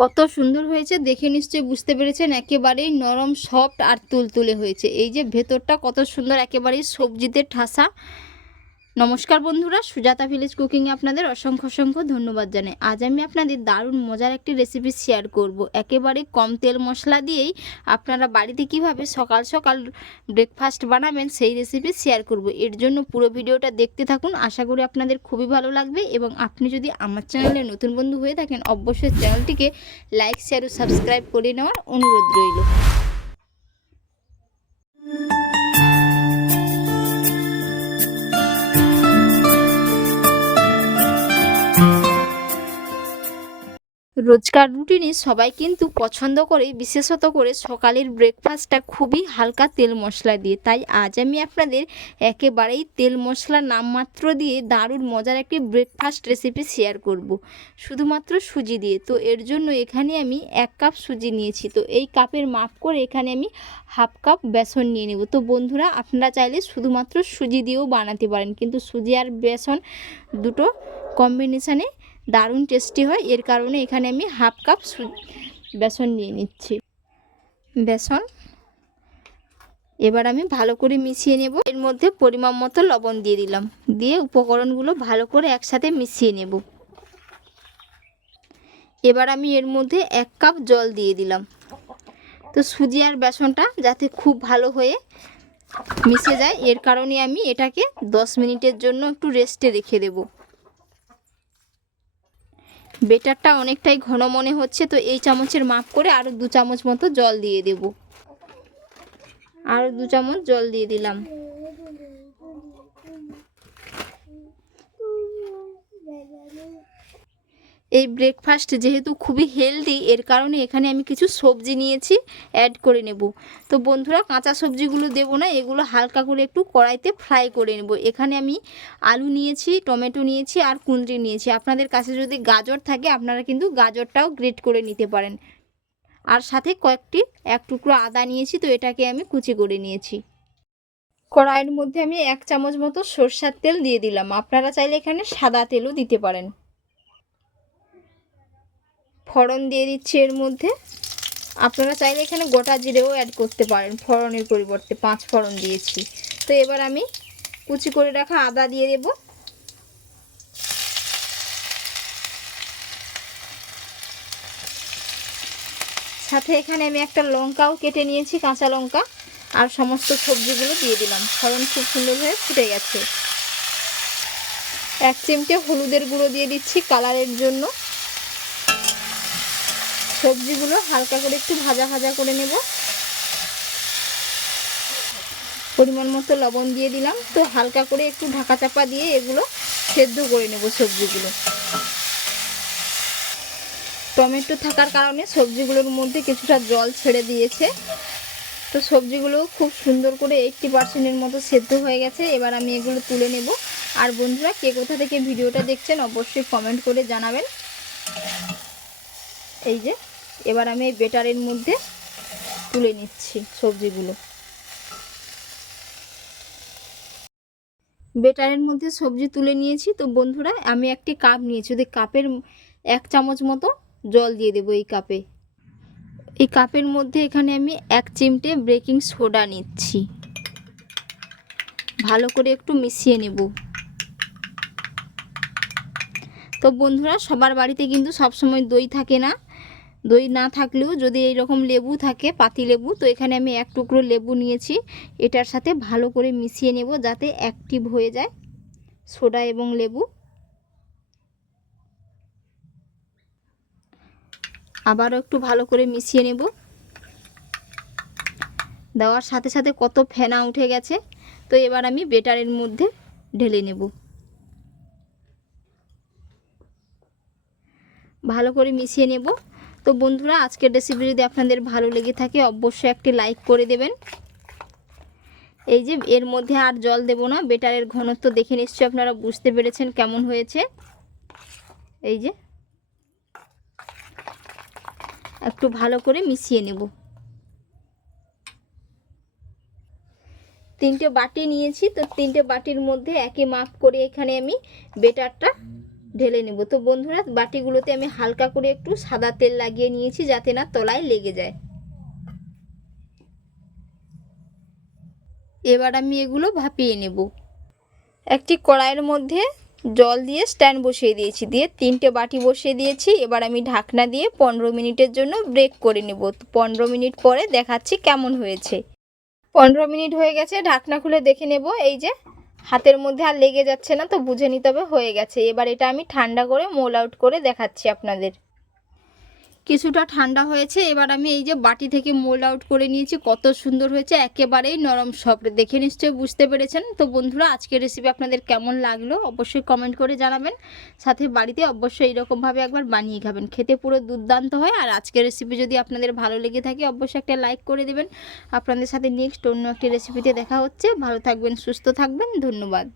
কত সুন্দর হয়েছে, দেখে নিশ্চয়ই বুঝতে পেরেছেন, একেবারেই নরম সফট আর তুলতুলে হয়েছে। এই যে ভেতরটা কত সুন্দর, একেবারেই সবজিতে ঠাসা। নমস্কার বন্ধুরা, সুজাতা ভিলেজ কুকিংয়ে আপনাদের অসংখ্য অসংখ্য ধন্যবাদ জানাই। আজ আমি আপনাদের দারুণ মজার একটি রেসিপি শেয়ার করব। একেবারে কম তেল মশলা দিয়েই আপনারা বাড়িতে কীভাবে সকাল সকাল ব্রেকফাস্ট বানাবেন সেই রেসিপি শেয়ার করব। এর জন্য পুরো ভিডিওটা দেখতে থাকুন, আশা করি আপনাদের খুবই ভালো লাগবে এবং আপনি যদি আমার চ্যানেলে নতুন বন্ধু হয়ে থাকেন, অবশ্যই চ্যানেলটিকে লাইক শেয়ার ও সাবস্ক্রাইব করে নেওয়ার অনুরোধ রইল। রোজকার রুটিনে সবাই কিন্তু পছন্দ করে, বিশেষত করে সকালের ব্রেকফাস্টটা খুবই হালকা তেল মশলা দিয়ে। তাই আজ আমি আপনাদের একেবারেই তেল মশলা নামমাত্র দিয়ে দারুণ মজার একটি ব্রেকফাস্ট রেসিপি শেয়ার করব। শুধুমাত্র সুজি দিয়ে। তো এর জন্য এখানে আমি এক কাপ সুজি নিয়েছি। তো এই কাপের মাপ করে এখানে আমি হাফ কাপ বেসন নিয়ে নেব। তো বন্ধুরা, আপনারা চাইলে শুধুমাত্র সুজি দিয়েও বানাতে পারেন। কিন্তু সুজি আর বেসন দুটো কম্বিনেশানে দারুণ টেস্টি হয়। এর কারণে এখানে আমি হাফ কাপ বেসন নিয়ে নিচ্ছি। বেসন এবার আমি ভালো করে মিশিয়ে নেব। এর মধ্যে পরিমাণ মতো লবণ দিয়ে দিলাম। দিয়ে উপকরণগুলো ভালো করে একসাথে মিশিয়ে নেব। এবার আমি এর মধ্যে এক কাপ জল দিয়ে দিলাম। তো সুজি আর বেসনটা যাতে খুব ভালো হয়ে মিশে যায়, এর কারণে আমি এটাকে দশ মিনিটের জন্য একটু রেস্টে রেখে দেবো। বেটারটা অনেকটাই ঘন মনে হচ্ছে, তো এই চামচের মাপ করে আরও দু চামচ মতো জল দিয়ে দেব। আরও দু চামচ জল দিয়ে দিলাম। এই ব্রেকফাস্ট যেহেতু খুবই হেলদি এর কারণে এখানে আমি কিছু সবজি নিয়েছি অ্যাড করে নেব। তো বন্ধুরা, কাঁচা সবজিগুলো দেব না, এগুলো হালকা করে একটু কড়াইতে ফ্রাই করে নেব। এখানে আমি আলু নিয়েছি, টমেটো নিয়েছি আর কুঁদরি নিয়েছি। আপনাদের কাছে যদি গাজর থাকে, আপনারা কিন্তু গাজরটাও গ্রেট করে নিতে পারেন। আর সাথে কয়েকটি, এক টুকরো আদা নিয়েছি, তো এটাকে আমি কুচি করে নিয়েছি। কড়াইয়ের মধ্যে আমি এক চামচ মতো সরষার তেল দিয়ে দিলাম। আপনারা চাইলে এখানে সাদা তেলও দিতে পারেন। ফড়ন দিয়ে দিচ্ছি এর মধ্যে। আপনারা চাইলে এখানে গোটা জিরেও অ্যাড করতে পারেন, ফড়নের পরিবর্তে পাঁচ ফড়ন দিয়েছি। তো এবার আমি কুচি করে রাখা আদা দিয়ে দেব। সাথে এখানে আমি একটা লঙ্কাও কেটে নিয়েছি, কাঁচা লঙ্কা, আর সমস্ত সবজিগুলো দিয়ে দিলাম। ফড়ন খুব সুন্দরভাবে ফুটে গেছে। এক চিমটে হলুদের গুঁড়ো দিয়ে দিচ্ছি কালারের জন্য। সবজিগুলো হালকা করে একটু ভাজা ভাজা করে নেব। পরিমাণ মতো লবণ দিয়ে দিলাম। তো হালকা করে একটু ঢাকা চাপা দিয়ে এগুলো সেদ্ধ করে নেব সবজিগুলো। টমেটো থাকার কারণে সবজিগুলোর মধ্যে কিছুটা জল ছেড়ে দিয়েছে। তো সবজিগুলো খুব সুন্দর করে এইটটি পার্সেন্টের মতো সেদ্ধ হয়ে গেছে। এবার আমি এগুলো তুলে নেব। আর বন্ধুরা, কে কোথা থেকে ভিডিওটা দেখছেন অবশ্যই কমেন্ট করে জানাবেন। এই যে এবার আমি এই বেটারের মধ্যে তুলে নিচ্ছি সবজিগুলো। বেটারের মধ্যে সবজি তুলে নিয়েছি। তো বন্ধুরা, আমি একটি কাপ নিয়েছি। ওদের কাপের এক চামচ মতো জল দিয়ে দেবো এই কাপে। এই কাপের মধ্যে এখানে আমি এক চিমটে বেকিং সোডা নিচ্ছি। ভালো করে একটু মিশিয়ে নেব। তো বন্ধুরা, সবার বাড়িতে কিন্তু সবসময় দই থাকে না। দই না থাকলেও যদি এই রকম লেবু থাকে, পাতি লেবু, তো এখানে আমি এক টুকরো লেবু নিয়েছি। এটার সাথে ভালো করে মিশিয়ে নেব যাতে অ্যাক্টিভ হয়ে যায় সোডা এবং লেবু। আবারও একটু ভালো করে মিশিয়ে নেব। দেওয়ার সাথে সাথে কত ফেনা উঠে গেছে, তো এবার আমি বেটারের মধ্যে ঢেলে নেব। ভালো করে মিশিয়ে নেব। তো বন্ধুরা, আজকের রেসিপি যদি আপনাদের ভালো লেগে থাকে, অবশ্যই একটি লাইক করে দেবেন। এই যে, এর মধ্যে আর জল দেব না বেটারের ঘনত্ব দেখে নিশ্চয়ই আপনারা বুঝতে পেরেছেন কেমন হয়েছে। এই যে, একটু ভালো করে মিশিয়ে নেব। তিনটে বাটি নিয়েছি, তো তিনটে বাটির মধ্যে একই মাপ করে এখানে আমি বেটারটা ঢেলে নেব। তো বন্ধুরা, বাটিগুলোতে আমি হালকা করে একটু সাদা তেল লাগিয়ে নিয়েছি যাতে না তলায় লেগে যায়। এবার আমি এগুলো ভাপিয়ে নেব। একটি কড়াইয়ের মধ্যে জল দিয়ে স্ট্যান্ড বসিয়ে দিয়েছি। দিয়ে তিনটে বাটি বসিয়ে দিয়েছি। এবার আমি ঢাকনা দিয়ে পনেরো মিনিটের জন্য ব্রেক করে নেব। পনেরো মিনিট পরে দেখাচ্ছি কেমন হয়েছে। পনেরো মিনিট হয়ে গেছে, ঢাকনা খুলে দেখে নেব। এই যে হাতের মধ্যে আর লেগে যাচ্ছে না, তো বুঝে নিতে হবে, হয়ে গেছে। এবার এটা আমি ঠান্ডা করে মোল আউট করে দেখাচ্ছি আপনাদের। কিছুটা ঠান্ডা হয়েছে। এবার আমি এই যে বাটি থেকে মোল্ড আউট করে নিয়েছি, কত সুন্দর হয়েছে, একেবারেই নরম সফট। দেখে নিশ্চয়ই বুঝতে পেরেছেন। তো বন্ধুরা, আজকের রেসিপি আপনাদের কেমন লাগল অবশ্যই কমেন্ট করে জানাবেন। সাথে বাড়িতে অবশ্যই এরকমভাবে একবার বানিয়ে খাবেন। খেতে পুরো দুর্দান্ত হয়। আর আজকের রেসিপি যদি আপনাদের ভালো লেগে থাকে, অবশ্যই একটা লাইক করে দেবেন। আপনাদের সাথে নেক্সট অন্য একটি রেসিপিতে দেখা হচ্ছে। ভালো থাকবেন, সুস্থ থাকবেন। ধন্যবাদ।